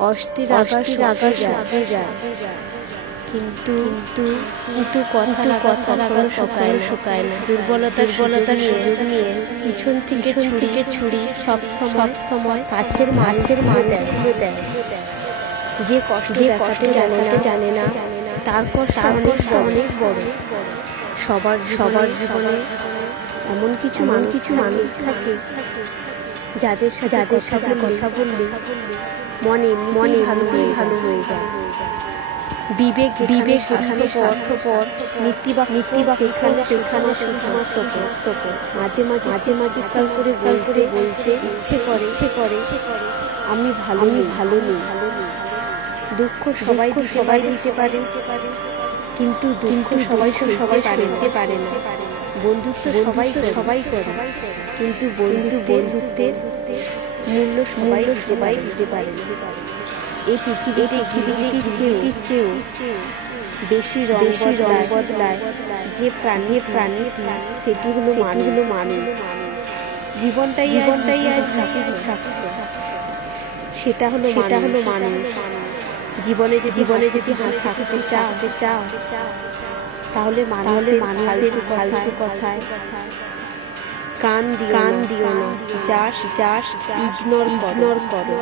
অস্থির আকাশ যায়, কিন্তু কথা শোকায় না। দুর্বলতার সুযোগ নিয়ে পিছন থেকে ছুরি সব সময় কাছের মানুষগুলো দেয়। যে কষ্ট দেখাতে জানে না তার কষ্ট অনেক বড়। সবার জীবনে এমন কিছু মানুষ থাকে যাদের সাথে কথা বললে মনে ভালো হয়ে যায়। বিবেক স্বার্থপর, নীতিবাক্য সেখানে মাঝে মাঝে করে বলতে ইচ্ছে করে আমি ভালো নেই। দুঃখ সবাই দিতে পারে, কিন্তু দুঃখ সবাই পারে না। বন্ধুত্ব সবাই করে, কিন্তু বন্ধুত্বের মূল্য সবাই দিতে পারে না। এই পৃথিবীতে চেয়েও বেশি রং বদলায় যে প্রাণীটি, সেটি হলো মানুষ। জীবনটাই আজ বিষাক্ত, সেটা হলো মানুষ। জীবনে যদি থাকতে চাও তাহলে মানুষের ফালতু কথায় কান দিও না, জাস্ট ইগনোর করো।